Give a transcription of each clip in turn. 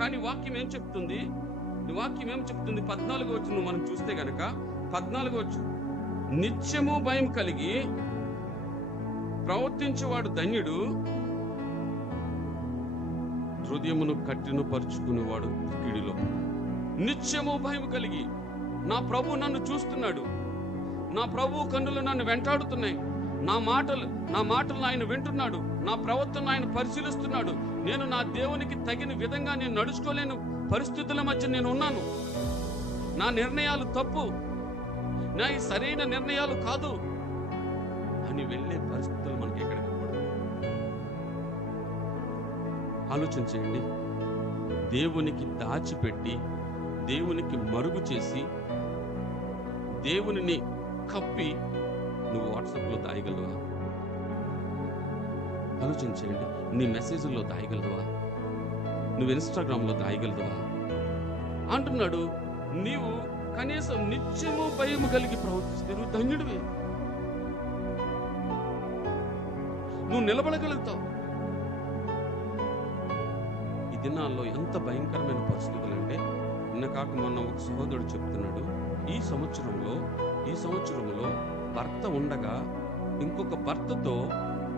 కానీ వాక్యం ఏం చెప్తుంది? 14వ వచనం మనం చూస్తే గనక 14వ వచనం, నిత్యము భయం కలిగి ప్రవర్తించేవాడు ధన్యుడు, హృదయమును కట్టిన పరుచుకునేవాడు కీడులో. నిత్యము భయం కలిగి, నా ప్రభు నన్ను చూస్తున్నాడు, నా ప్రభు కన్నులు నన్ను వెంటాడుతున్నాయి, నా మాటలు ఆయన వింటున్నాడు, నా ప్రవర్తన ఆయన పరిశీలిస్తున్నాడు, నేను నా దేవునికి తగిన విధంగా నేను నడుచుకోలేని పరిస్థితుల మధ్య నేను ఉన్నాను, నా నిర్ణయాలు తప్పు, నా ఈ సరైన నిర్ణయాలు కాదు అని వెళ్ళే పరిస్థితులు మనకి ఎక్కడ కనపడదు. ఆలోచన చేయండి. దేవునికి దాచిపెట్టి, దేవునికి మరుగు చేసి, దేవునిని కప్పి నువ్వు వాట్సాప్లో దాయగలవా? ఆలోచన చేయండి. నీ మెసేజ్లో దాయగలవా? నువ్వు ఇన్స్టాగ్రామ్లో దాయగలవా? అంటున్నాడు, నీవు కనీసం నిత్యము భయం కలిగి ప్రవర్తిస్తే నువ్వు ధన్యుడివి, నువ్వు నిలబడగలుగుతావు. ఈ దినాల్లో ఎంత భయంకరమైన పరిస్థితులు అంటే, నిన్న కాక మొన్న ఒక సహోదరుడు చెప్తున్నాడు, ఈ సంవత్సరంలో భర్త ఉండగా ఇంకొక భర్తతో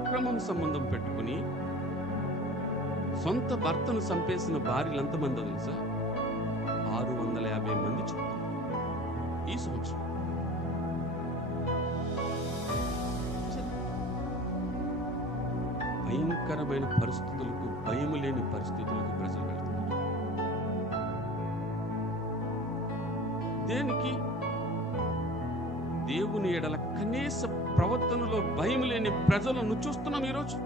క్రమం సంబంధం పెట్టుకుని సొంత భర్తను చంపేసిన భార్యలు ఎంతమందో తెలుసా? 650 మంది చెప్తున్నారు ఈ సంవత్సరం. భయంకరమైన పరిస్థితులకు, భయం లేని పరిస్థితులకు ప్రజలు వెళ్తున్నారు. దేనికి? దేవుని ఎడల కనీస ప్రవర్తనలో భయం లేని ప్రజలను చూస్తున్నాం. ఈరోజు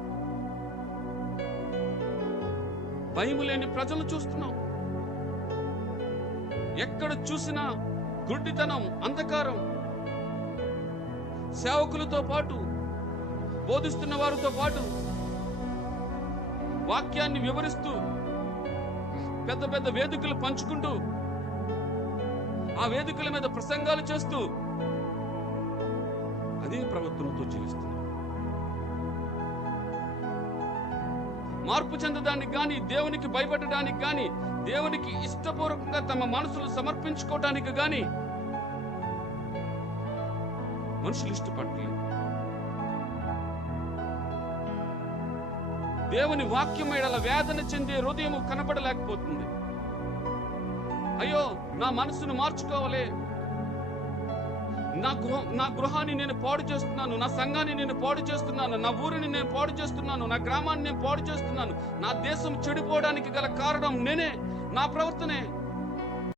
భయం లేని ప్రజలు చూస్తున్నాం. ఎక్కడ చూసినా గుడ్డితనం, అంధకారం. సేవకులతో పాటు, బోధిస్తున్న వారితో పాటు, వాక్యాన్ని వివరిస్తూ పెద్ద పెద్ద వేదికలు పంచుకుంటూ, ఆ వేదికల మీద ప్రసంగాలు చేస్తూ అదే ప్రవర్తనతో జీవిస్తున్నారు. మార్పు చెందడానికి కానీ, దేవునికి భయపడడానికి కానీ, దేవునికి ఇష్టపూర్వకంగా తమ మనసులు సమర్పించుకోవడానికి కానీ మనుషులు ఇష్టపడలేదు. దేవుని వాక్యం ఎడల వేదన చెందే హృదయము కనబడలేకపోతుంది. అయ్యో, నా మనసును మార్చుకోవాలి, నా గృహాన్ని నేను పాడు చేస్తున్నాను, నా సంఘాన్ని నేను పాడు చేస్తున్నాను, నా ఊరిని నేను పాడు చేస్తున్నాను, నా గ్రామాన్ని నేను పాడు చేస్తున్నాను, నా దేశం చెడిపోవడానికి గల కారణం నేనే, నా ప్రవర్తనే.